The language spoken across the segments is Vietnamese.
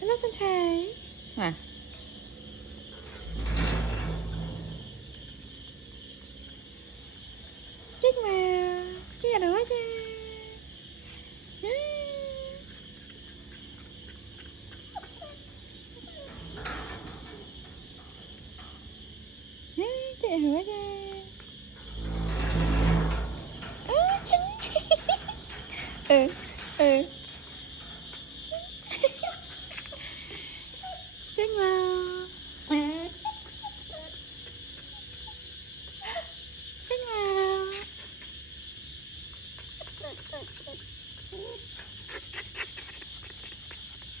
Hello sunshine. À. Chết mà. Kia đó kìa. Chạy hứa kìa. Ừ. Ừ. Chết mà. Chết mà.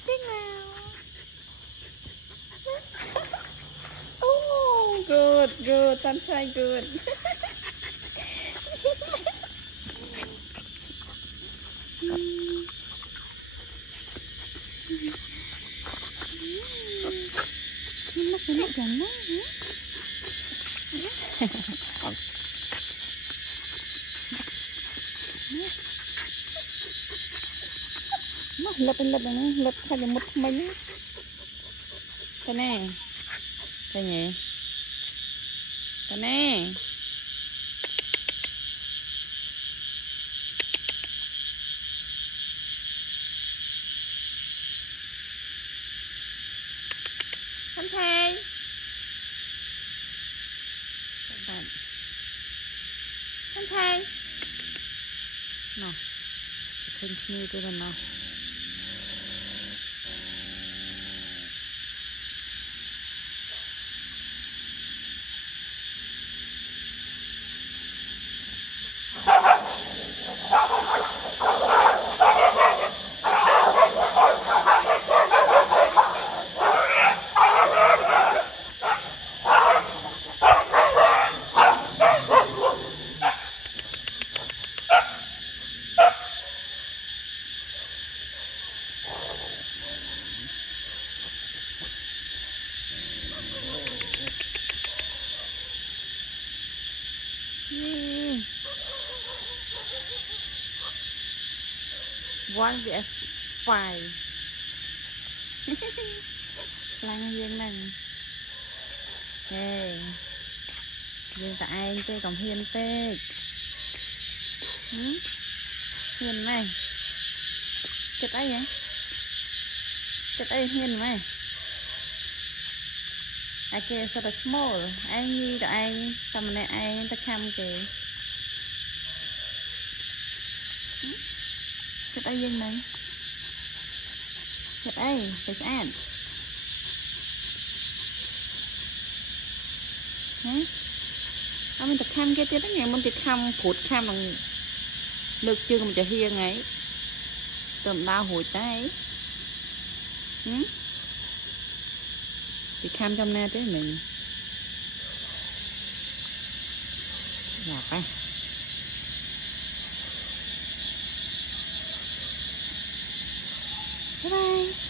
Chết mà. Oh, good, good, sunshine, good. Nó gần đó. Nó lật nó lật hay là một mình. Cái này. Cái gì? Cái này. Không thay. Không thay. Nào. Continue to the now. One vs 5. Lang dương này. Ê. Dương tại anh tê còn hiền tê. Hiền này. Chết ấy vậy? Chết ấy hiền mày. Ai kê sao small. Anh nhi tụi anh. Sao mà này anh ta khăm kì. Chết ấy dương này. Chết ấy. Phải ăn. Mình ta khăm kia chứ đó nghe. Mình ta khăm phụt khăm bằng lực chưa mình chả hiên ấy. Tầm đau hồi tay. Thì khăm trong nè tới mình. Lọc á. Bye bye.